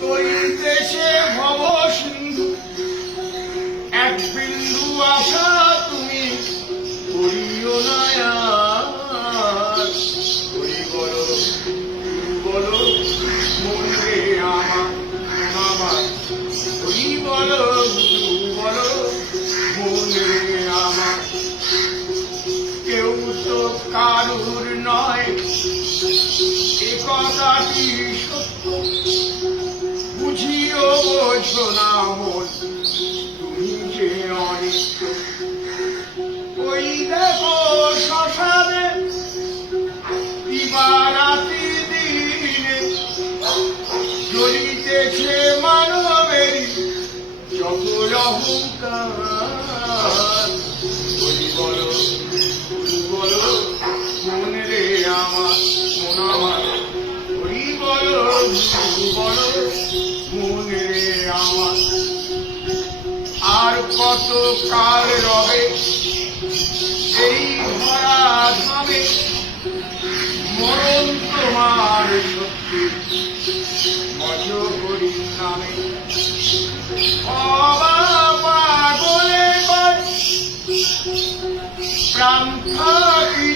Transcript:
তৈতেছে ভব সিন্ধু এক বিন্দু আশা তুমি করিও না আর। হরি বলো বলো মন রে আমার, হরি বলো বলো মন রে আমার। কেউ তো কারুর নয় এ কথাটি সত্য, বুঝিও বোঝো না মন তুমি যে অনিত্য। ওই দেখো শ্মশানে দিবারাত্রি দিনে জ্বলিতেছে মানবেরই সকল অহংকার। বলি বলো বলো মন রে আমার, মন আমার, হরি বলো বলো মন রে আমার। আর কত কাল রবে এই ভরা ধামে, মরণ তোমার সত্যি মজ হরি নামে। পাগলে প্রাণ থাকি